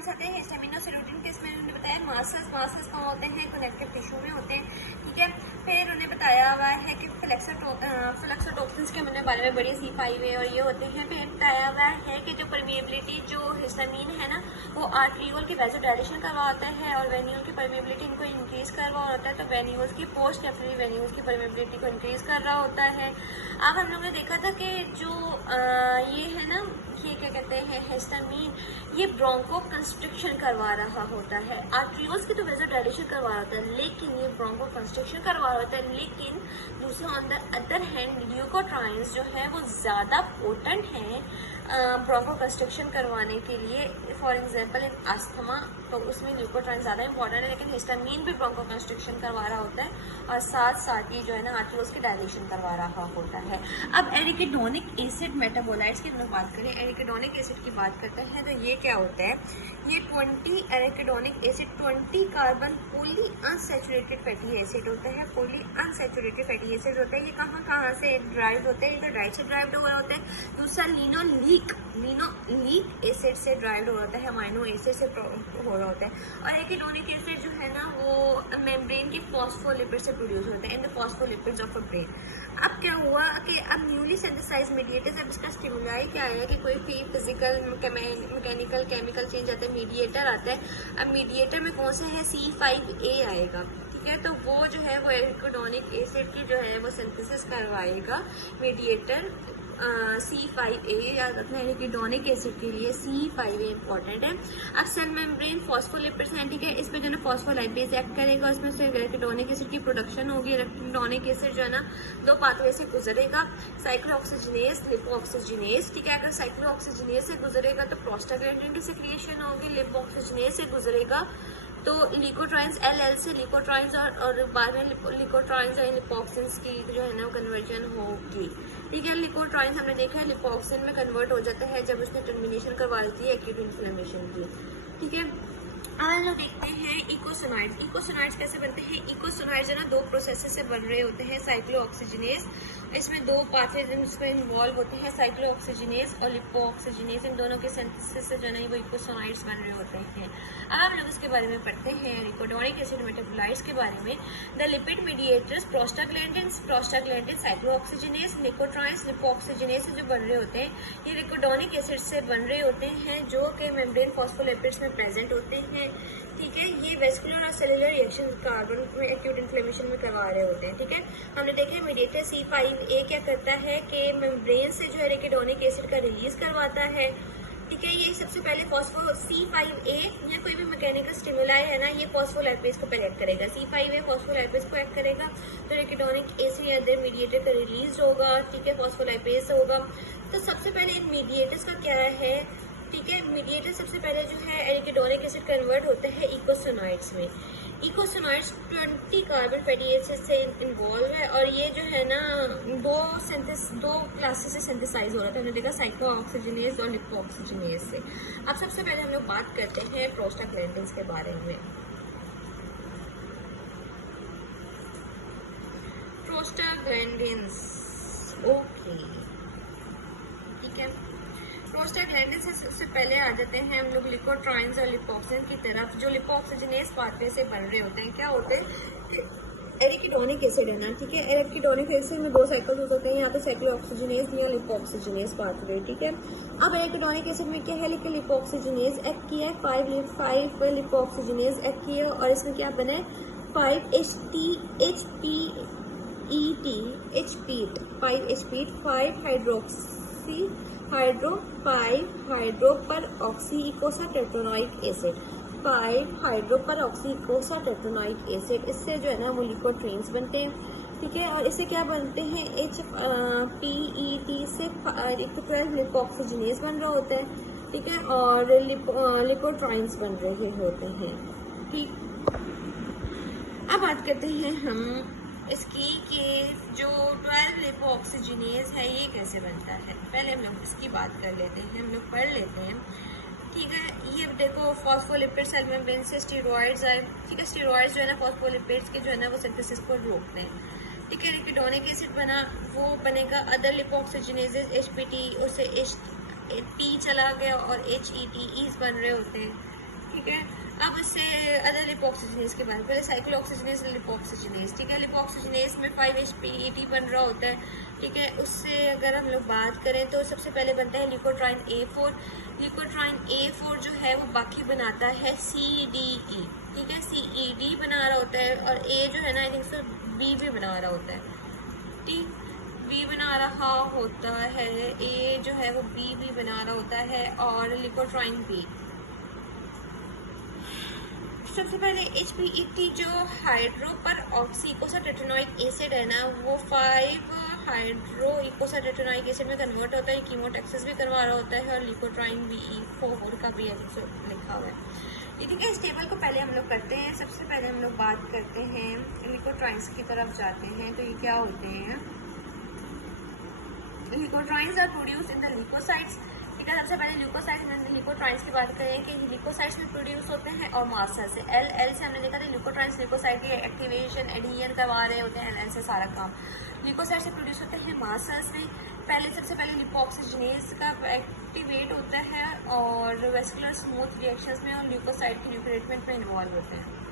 Points आते हैं histamine और सेरोटोनिन के, इसमें उन्होंने बताया मासेस कहाँ होते हैं, कनेक्टिव टिश्यू में होते हैं, ठीक है। फिर उन्हें बताया हुआ है कि फ्लेक्सोटॉक्सिन्स के बारे में बड़ी C5A और ये होते हैं। फिर बताया हुआ है कि जो परमिएबिलिटी जो हिस्टामिन है ना वो आर्ट्रियोल की वैसोडायलेशन करवाता है और वेन्यूल की परमिएबिलिटी इनको इंक्रीज कर रहा होता है, तो वेन्यूल्स की पोस्ट कैपिलरी वेन्यूल्स की परमिएबिलिटी को इंक्रीज कर रहा होता है। अब हम लोगों ने देखा था कि जो ये है ना, ये क्या कहते हैं हिस्टामिन, ये ब्रोंको कंस्ट्रिक्शन करवा रहा होता है। आर्ट्रियोल्स की तो वैसोडायलेशन करवा रहा होता है, लेकिन ये ब्रोंको कंस्ट्रिक्शन करवा रहा होता है। लेकिन दूसरे on the other hand leukotrienes जो है वो ज़्यादा पोटेंट हैं ब्रोंको कंस्ट्रिक्शन करवाने के लिए। फॉर एग्जांपल इन अस्थमा, तो उसमें ल्यूकोट्राइन ज़्यादा इंपॉर्टेंट है, लेकिन हिस्टामिन भी ब्रोंको कंस्ट्रिक्शन करवा रहा होता है और साथ ये जो है ना आर्ट्रियोल्स की डायलेशन करवा रहा होता है। अब एरिकिडोनिक एसिड मेटाबोलाइट्स की बात करें, एरिकिडोनिक एसिड की बात करते हैं तो ये क्या होता है, ये 20 arachidonic acid 20 carbon poly unsaturated fatty acid होता है। पॉली अनसैचुरेटेड फैटी एसिड होता है, ये कहाँ से ड्राइव होता है, इधर डाइट से ड्राइव हुआ होता है। दूसरा लिनोलीक एसिड से ड्राइव हो रहा है, अमाइनो एसिड से हो रहा होता है। और एरिकिडोनिक एसिड जो है ना वो मेम्ब्रेन की फॉस्फोलिपिड से प्रोड्यूस होता है in the phospholipids of a brain. अब क्या हुआ कि अब न्यूली सिंथेसाइज्ड मीडिएटर्स, अब इसका स्टिमुलाई क्या है कि कोई फिजिकल मैकेनिकल केमिकल चेंज आता है, मीडिएटर आता है। अब मीडिएटर में कौन सा है, C5A आएगा, ठीक है। तो वो जो है वो एरिकिडोनिक एसिड की जो है वो सिंथेसिस करवाएगा मीडिएटर C5A। याद रखना है एरिकिडोनिक एसिड के लिए C5A इंपॉर्टेंट है। अब सेल मेम्ब्रेन फॉस्फोलिपिड्स हैं, ठीक है, इसमें जो है फॉस्फोलाइपेज एक्ट करेगा, उसमें से एरिकिडोनिक एसिड की प्रोडक्शन होगी। एरिकिडोनिक एसिड जो है ना दो पाथवे से गुजरेगा, साइक्लोऑक्सीजिनेज, लिपोऑक्सीजिनेज, ठीक है। अगर साइक्लोऑक्सीजिनेज से गुजरेगा तो प्रोस्टाग्लैंडिन की सिक्रिएशन होगी, लिपोऑक्सीजिनेज से गुजरेगा तो लिकोट्राइंस LL से लिकोट्राइंस और बाद में लिकोट्राइंस और लिपोक्सिन्स की जो है ना कन्वर्जन होगी, ठीक है। लिकोट्राइंस हमने देखा है लिपोक्सिन में कन्वर्ट हो जाता है जब उसने टर्मिनेशन करवा देती है एक्यूट इन्फ्लेमेशन की, ठीक है। आज हम लोग देखते हैं इकोसोनाइड्स। इकोसोनाइड्स कैसे बनते हैं, इकोसोनाइड्स जो ना दो प्रोसेस से बन रहे होते हैं, साइक्लोऑक्सीजिनेज, इसमें दो पाथवेज इसमें इन्वॉल्व होते हैं, साइक्लोऑक्सीजिनेज और लिपोऑक्सीजिनेज, इन दोनों के सिंथेसिस से जो है वो इकोसोनाइड्स बन रहे होते हैं। अब हम लोग इसके बारे में पढ़ते हैं एरिकिडोनिक एसिड मेटाबोलाइट्स के बारे में। The lipid mediators prostaglandin, cyclooxygenase, leukotrienes, lipoxygenase से जो बन रहे होते हैं ये एरिकिडोनिक एसिड से बन रहे होते हैं जो कि मेम्ब्रेन फॉस्फोलिपिड्स में प्रेजेंट होते हैं, ठीक है। ये वेस्कुलर और सेलुलर रिएक्शन कार्बन में एक्यूट इन्फ्लेमेशन में करवा रहे होते हैं, ठीक है। हमने देखा है मीडिएटर C5A क्या करता है कि मेम्ब्रेन से जो है एरिकिडोनिक एसिड का रिलीज करवाता है, ठीक है। ये सबसे पहले C5A या कोई भी मैकेनिकल स्टिमुलाई है ना, ये फॉस्फोलाइपेज को एक्ट करेगा, C5A फॉस्फोलाइपेज को एक्ट करेगा तो एरिकिडोनिक एसिड या अदर मीडिएटर का रिलीज होगा, ठीक है, फॉस्फोलाइपेज से होगा। तो सबसे पहले इन मीडिएटर्स का क्या है, ठीक है, मीडिएटर सबसे पहले जो है एरिकिडोनिक एसिड कन्वर्ट होता है इकोसोनाइड्स में। इकोसोनाइड्स 20 कार्बन फैटी एसिड से इन्वॉल्व है और ये जो है ना दो क्लासेस से सिंथेसाइज हो रहा था, हमने देखा साइक्लोऑक्सीजिनेज और लिपोऑक्सीजिनेज से। अब सबसे पहले हम लोग बात करते हैं प्रोस्टाग्लैंडिन्स के बारे में। प्रोस्टाग्लैंडिन्स, ओके, ठीक है। प्रोस्टाग्लैंडिन से सबसे पहले आ जाते हैं हम लोग लिकोट्राइंस और लिपोक्सिन की तरफ, जो लिपोऑक्सीजिनेज पाथवे से बन रहे होते हैं। क्या होते हैं, एरिकिडोनिक एसिड है ना, ठीक है। एरिकिडोनिक एसिड में दो साइकिल्स होते हैं, यहाँ पे साइक्लोऑक्सीजिनेज या लिपोऑक्सीजिनेज पाथवे, ठीक है। अब एरिकिडोनिक एसिड में क्या है, लेकिन लिपोऑक्सीजिनेज एक्ट किया है, 5 लिपोऑक्सीजिनेज एक्ट किया और इसमें क्या बना है 5 हाइड्रोक्सी हाइड्रो 5 हाइड्रो पर ऑक्सी इकोसा टेट्रानोइक एसिड, 5 हाइड्रो पर ऑक्सी इकोसा टेट्रानोइक एसिड, इससे जो है ना वो लिकोट्रीन्स बनते हैं, ठीक है। और इससे क्या बनते हैं, HPET से 12 लिपोऑक्सीजिनेज बन रहा होता है, ठीक है, और लिपोट्राइंस बन रहे होते हैं, ठीक। अब बात करते हैं हम इसकी कि जो 12 लिपोऑक्सीजिनेज है ये कैसे बनता है। पहले हम लोग इसकी बात कर लेते हैं, हम लोग पढ़ लेते हैं, ठीक है। ये देखो फॉस्फोलिपिड सेल मेम्ब्रेन से स्टेरॉइड्स आए, ठीक है। स्टेरॉइड्स जो है ना फॉस्फोलिपिड्स के जो है ना वो सिंथेसिस को रोकते हैं, ठीक है। एरिकिडोनिक एसिड बना, वो बनेगा अदर लिपोऑक्सीजिनेजेस HPT, उससे HT चला गया और HETEs बन रहे होते हैं, ठीक है। अब इससे अदर लिपोक्सिजनेस के बारे में, पहले साइक्लोऑक्सीजनेस लिपोक्सिजनेस, ठीक है। लिपोक्सिजनेस में 5-HPET बन रहा होता है, ठीक है। उससे अगर हम लोग बात करें तो सबसे पहले बनता है ल्यूकोट्राइन A4। ल्यूकोट्राइन A4 जो है वो बाकी बनाता है CDE, ठीक है। CED बना रहा होता है और A जो है ना आई थिंक सो B भी बना रहा होता है, ठीक। B बना रहा होता है, A जो है वो B भी बना रहा होता है और ल्यूकोट्राइन B। सबसे पहले HPET जो हाइड्रो पर ऑक्सीकोसाटेट्रानोइक एसिड है ना वो 5 हाइड्रो इकोसाटेट्रानोइक एसिड में कन्वर्ट होता है, कीमोटैक्सिस भी करवा रहा होता है और ल्यूकोट्राइन BE4 का भी लिखा हुआ है। ठीक है, इस टेबल को पहले हम लोग करते हैं। सबसे पहले हम लोग बात करते हैं ल्यूकोट्राइन्स की तरफ जाते हैं, तो ये क्या होते हैं। Leukotrienes are produce in the leukocytes, ठीक है। सबसे पहले ल्यूकोसाइट्स में ल्यूकोट्राइन्स की बात करें कि ल्यूकोसाइट्स में प्रोड्यूस होते हैं और मास्ट सेल से। एल से हमने देखा था ल्यूकोट्राइन्स ल्यूकोसाइट की एक्टिवेशन एडहियन करवा रहे होते हैं, एल से सारा काम। ल्यूकोसाइट से प्रोड्यूस होते हैं मास्ट सेल्स में। सबसे पहले लिपोक्सिजनेस का एक्टिवेट होता है और वेस्कुलर स्मूथ रिएक्शंस में और ल्यूकोसाइट के न्यूक्लियोटाइड में इन्वॉल्व होते हैं।